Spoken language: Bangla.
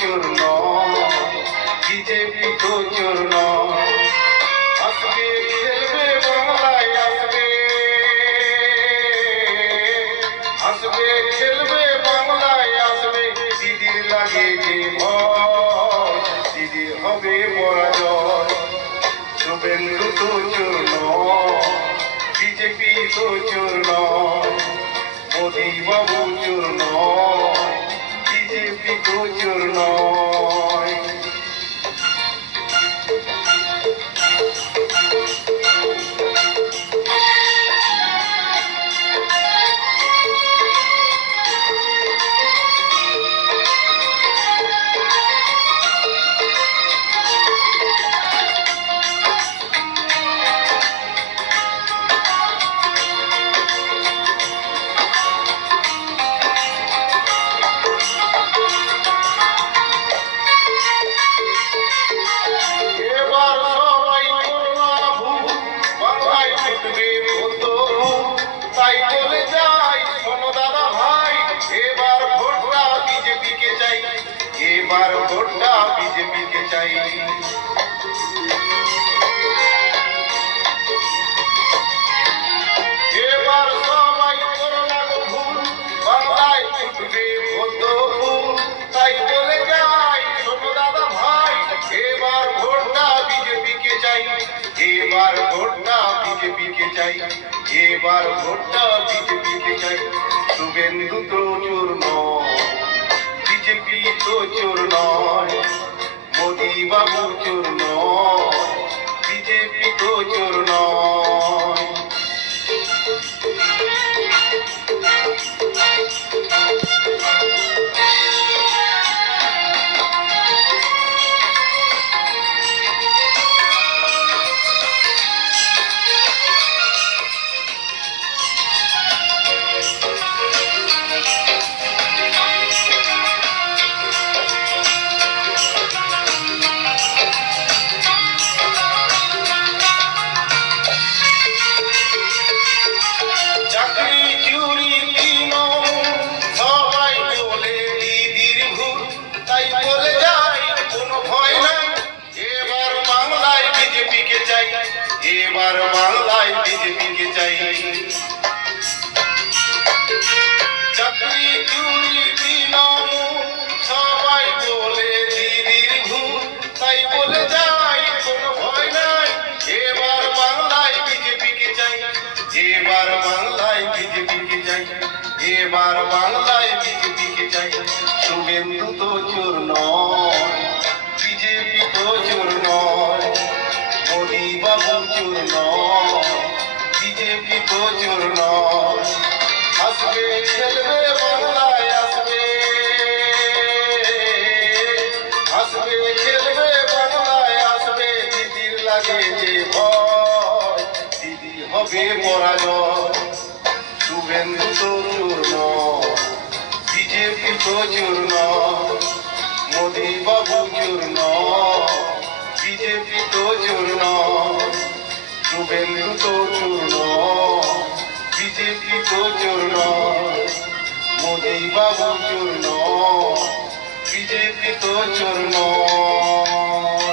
চূর্ণ, বিজেপি তো চূর্ণ। আসবে খেলবে বাংলায় আসবে, আসবে খেলবে বাংলায় আসবে। দিদির লাগে যে ভয়, দিদির হবে পরাজয়। শুভেন্দু তো চূর্ণ, বিজেপি তো চূর্ণ, মোদি বাবু চূর্ণ, বিজেপি তো চূর্ণ। এবার ভোটটা বিজেপিকে চাই। এবার সবাই করোনা ভুল, বাংলায় ফুটবে পদ্ম ফুল। তাই বলে যাই শোনো দাদা ভাই, এবার ভোটটা বিজেপিকে চাই। এবার ভোটটা বিজেপিকে চাই, এবার ভোটটা বিজেপিকে চাই। শুভেন্দু তো চূর্ণ, বিজেপি তো চোর নয়, মোদি বাবু চোর নয়, বিজেপি তো চোর নয়। এবার বাংলায় বিজেপিকে চাই। চাকরি চুরি তৃণমূল সবাই বলে দিদির ভুল, তাই বলে যাই কোনো ভয় নাই। এবার বাংলায় বিজেপিকে চাই, এবার বাংলায় বিজেপিকে চাই, এবার বাংলায় বিজেপিকে চাই। শুভেন্দু তো চোর নয়, বিজেপি তো চোর নয়, মোদি বাবু চোর নয়, বিজেপি তো চোর নয়। আসবে খেলবে বাংলায় আসবে, আসবে খেলবে বাংলায় আসবে। দিদির লাগে যে ভয়, দিদি হবে পরাজয়। শুভেন্দু তো চোর নয়, বিজেপি তো চোর নয়, মোদি বাবু চোর নয়, বিজেপি তো চোর নয়। শুভেন্দু তো চোর নয়, বিজেপি তো চোর নয়, মোদি বাবু চোর নয়, বিজেপি তো চোর নয়।